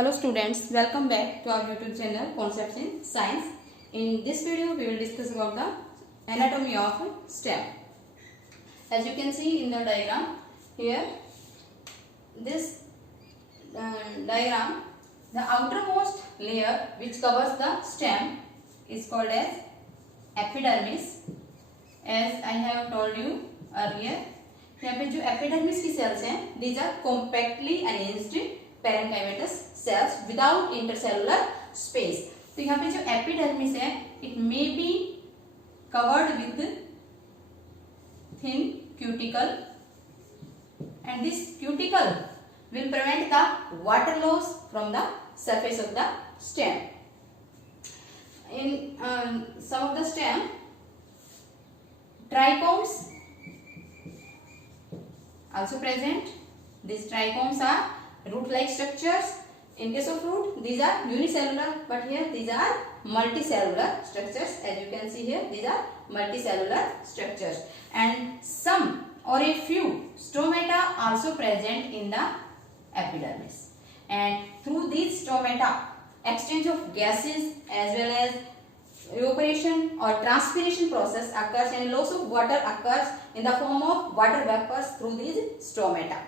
Hello students, welcome back to our YouTube channel Concepts in Science. In this video we will discuss about the anatomy of stem. As you can see in the diagram here, this diagram, the outermost layer which covers the stem is called as epidermis. As I have told you earlier, यहाँ पे जो epidermis की sales हैं, these are compactly arranged parenchymatous cells without intercellular space. तो यहाँ पे जो epidermis है, it may be covered with thin cuticle, and this cuticle will prevent the water loss from the surface of the stem. In some of the stem, trichomes also present. These trichomes are root-like structures. In case of root, these are unicellular, but here these are multicellular structures. As you can see here, these are multicellular structures, and some or a few stomata also present in the epidermis. And through these stomata, exchange of gases as well as evaporation or transpiration process occurs, and loss of water occurs in the form of water vapors through these stomata.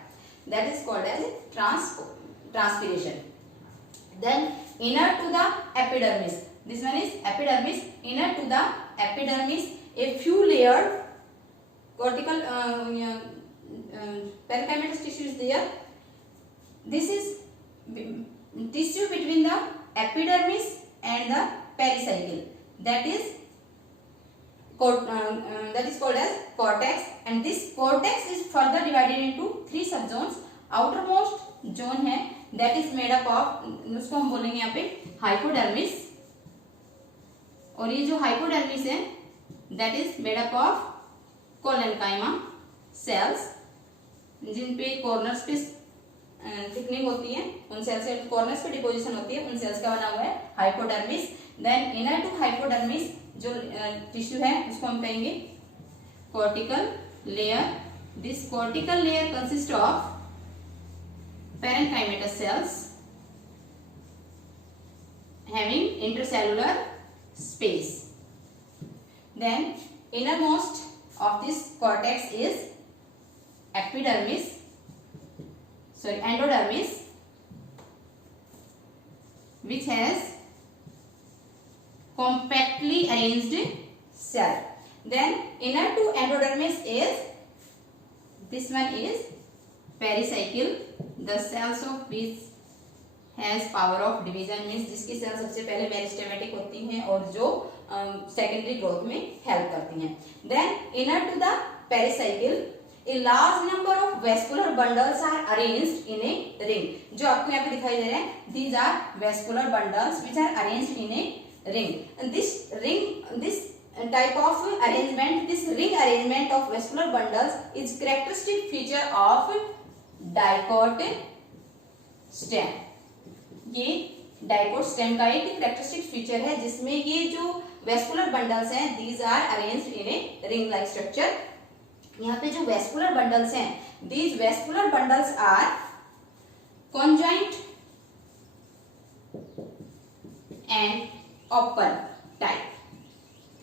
That is called as transpiration. Then inner to the epidermis, this one is epidermis. Inner to the epidermis, a few layered cortical parenchymatous tissue is there. This is tissue between the epidermis and the pericycle. That is called as cortex, and this cortex is further divided into three subzones. Outermost zone है, that is made up of, उसको हम बोलेंगे यहाँ पे hypodermis, और ये जो hypodermis है, that is made up of collenchyma cells, जिन पे corners पे थिकनिंग होती है, उन सेल्स से कॉर्नर्स पे डिपोजिशन होती है, उन सेल्स का बना हुआ है hypodermis. Then inner to hypodermis जो टिश्यू है उसको हम कहेंगे cortical layer. This cortical layer consist of parenchymatous cells having intercellular space. Then innermost of this cortex is endodermis, which has compactly arranged cell. Then inner to endodermis is, this one is pericycle, the cells of which has power of division, means जिसकी cell सबसे पहले meristematic होती हैं और जो secondary growth में help करती हैं. Then inner to the pericycle, a large number of vascular bundles are arranged in a ring. जो आपको यहाँ पे दिखाई दे रहे हैं, these are vascular bundles which are arranged in a ring. And this type of arrangement, this ring arrangement of vascular bundles is characteristic feature of dicot stem. ये dicot stem का एक characteristic feature है जिसमें ये जो vascular bundles हैं, these are arranged in a ring like structure. यहाँ पे जो vascular bundles हैं, these vascular bundles are conjoint and open type.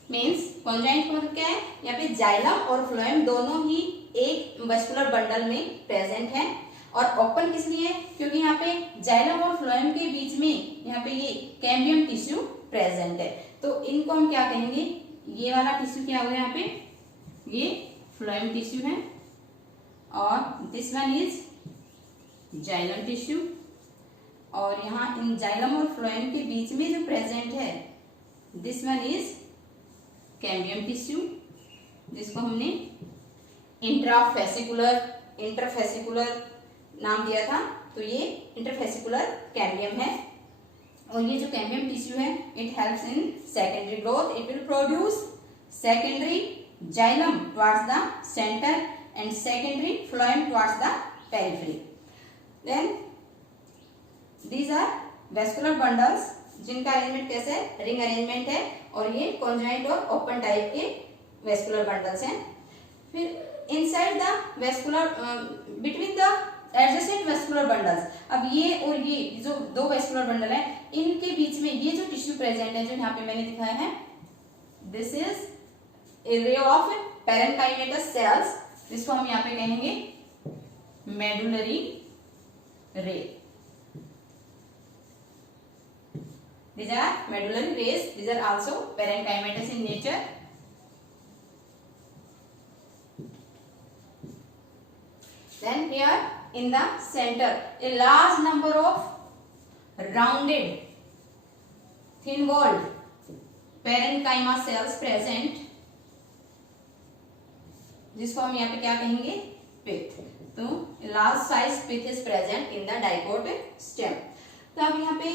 Means conjoint का मतलब क्या है, यहाँ पे जाइलम और फ्लोएम दोनों ही एक वेस्कुलर बंडल में प्रेजेंट है. और ओपन किस लिए, क्योंकि यहाँ पे जाइलम और फ्लोएम के बीच में यहाँ पे ये कैम्बियम टिश्यू प्रेजेंट है. तो इनको हम क्या कहेंगे, ये वाला टिश्यू क्या हुआ यहाँ पे, ये फ्लोएम टिश्यू है, और this one is xylem tissue, और यहाँ इन जाइलम और फ्लोएम के बीच में जो प्रेजेंट है, this one is cambium tissue, जिसको हमने इंटरफेसिकुलर नाम दिया था. तो ये इंटरफेसिकुलर कैम्बियम है, और ये जो कैम्बियम टिश्यू है, it helps in secondary growth. It will produce secondary xylem towards the centre and secondary phloem towards the periphery. Then these are vascular bundles जिनका अरेंजमेंट कैसे है, रिंग अरेंजमेंट है, और ये कॉन्जॉइंट और ओपन टाइप के vascular bundles हैं. फिर inside the vascular between the adjacent vascular bundles, अब ये और ये जो दो वेस्कुलर बंडल है इनके बीच में ये जो टिश्यू प्रेजेंट है जो यहाँ पे मैंने दिखाया है, this is a ray of parenchymatous sales, जिसको हम यहाँ पे कहेंगे मेडुलरी रे। These are medullary rays. These are also parenchymatous in nature. Then here in the center, a large number of rounded, thin-walled parenchyma cells present, जिसको हम यहाँ पे क्या कहेंगे, pith. तो large size pith is present in the dicot stem. तो अब यहाँ पे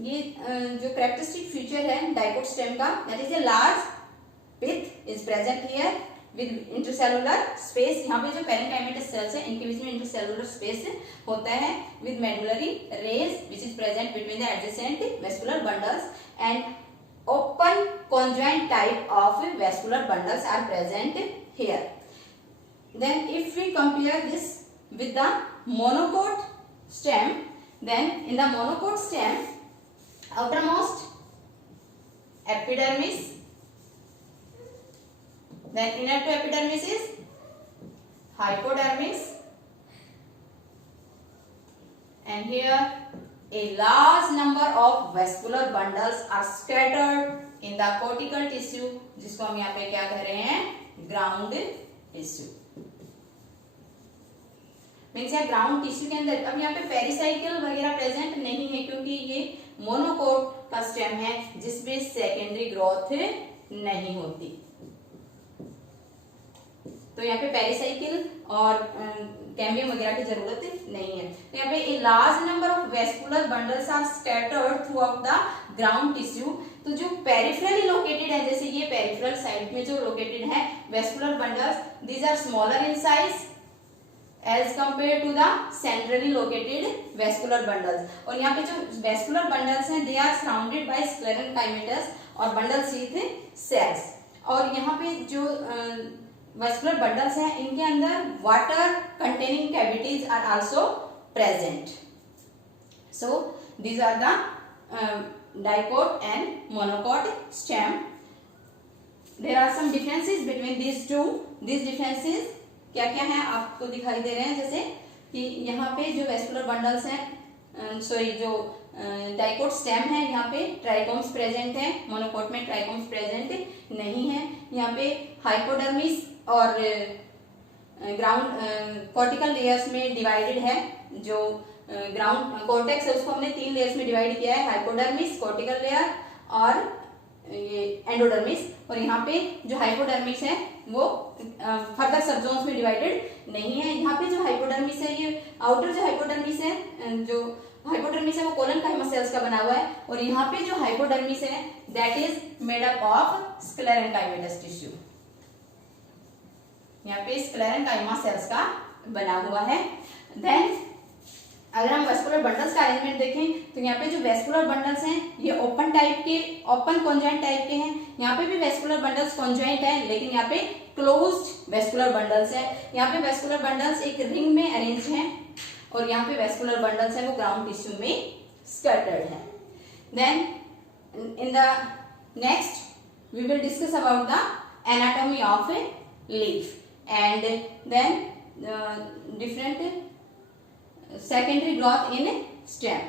ये जो कैरेक्टरिस्टिक फीचर है डाइकोट स्टेम का, that is a large pith is present here with intercellular space. यहाँ पे जो पैरेन्काइमेटस सेल्स है इनके बीच में इंटरसेलुलर स्पेस होता है with medullary rays which is present between the adjacent vascular bundles and open conjoint type of vascular bundles are present here. Then if we compare this with the monocot stem, then in the monocot stem, outermost epidermis, then inner to epidermis is hypodermis, and here a large number of vascular bundles are scattered in the cortical tissue, जिसको हम यहाँ पे क्या कह रहे हैं, ground tissue। Means या ground tissue के अंदर। अब यहाँ पे पेरिसाइकिल वगैरह प्रेजेंट नहीं है क्योंकि ये मोनोकोट का स्टेम है जिसमें सेकेंडरी ग्रोथ नहीं होती, तो यहाँ पे पेरिसाइकिल और कैम्बियम वगैरह की जरूरत नहीं है। तो यहाँ पे a large number of vascular bundles are scattered throughout the ground tissue. तो जो पेरिफेरली लोकेटेड है, जैसे ये पेरिफेरल साइड में जो लोकेटेड है vascular bundles, these are smaller in size as compared to the centrally located vascular bundles। और यहाँ पे जो vascular bundles हैं they are surrounded by sclerenchymatous और bundle sheath cells। और यहाँ पे जो vascular bundles हैं इनके अंदर water containing cavities are also present। So these are the dicot and monocot stem। There are some differences between these two। These differences क्या क्या है आपको दिखाई दे रहे हैं, जैसे कि यहाँ पे जो वेस्कुलर बंडल्स हैं, सॉरी जो डाइकोट स्टेम है यहाँ पे ट्राइकोम्स प्रेजेंट है, मोनोकोट में ट्राइकोम्स प्रेजेंट नहीं है। यहाँ पे हाइपोडर्मिस और ग्राउंड कॉर्टिकल लेयर्स में डिवाइडेड है। जो ग्राउंड कॉर्टेक्स है उसको हमने 3 लेयर्स में डिवाइड किया है, हाइपोडर्मिस, कॉर्टिकल लेयर और ये एंडोडर्मिस। और यहाँ पे जो हाइपोडर्मिस है वो फर्दर सबजोन्स में डिवाइडेड नहीं है। यहाँ पे जो हाइपोडर्मिस है ये आउटर जो हाइपोडर्मिस है वो कोलेनकाइमा सेल्स का बना हुआ है, और यहाँ पे जो हाइपोडर्मिस है that is made up of sclerenchymatous tissue. यहाँ पे स्क्लेरेंकाइमा सेल्स का बना हुआ है। देन अगर हम वेस्कुलर बंडल्स का अरेंजमेंट देखें तो यहाँ पे जो वेस्कुलर बंडल्स हैं ये ओपन टाइप के, ओपन कॉन्जॉइंट टाइप के हैं। यहाँ पे भी वेस्कुलर बंडल्स कॉन्जॉइंट है, लेकिन यहाँ पे क्लोज्ड वेस्कुलर बंडल्स है। यहाँ पे वेस्कुलर बंडल्स एक रिंग में अरेंज हैं और यहाँ पे वेस्कुलर बंडल्स है वो ग्राउंड टिश्यू में स्कैटर्ड है। Then in the next we will discuss about the anatomy of a leaf and then different secondary growth in stem।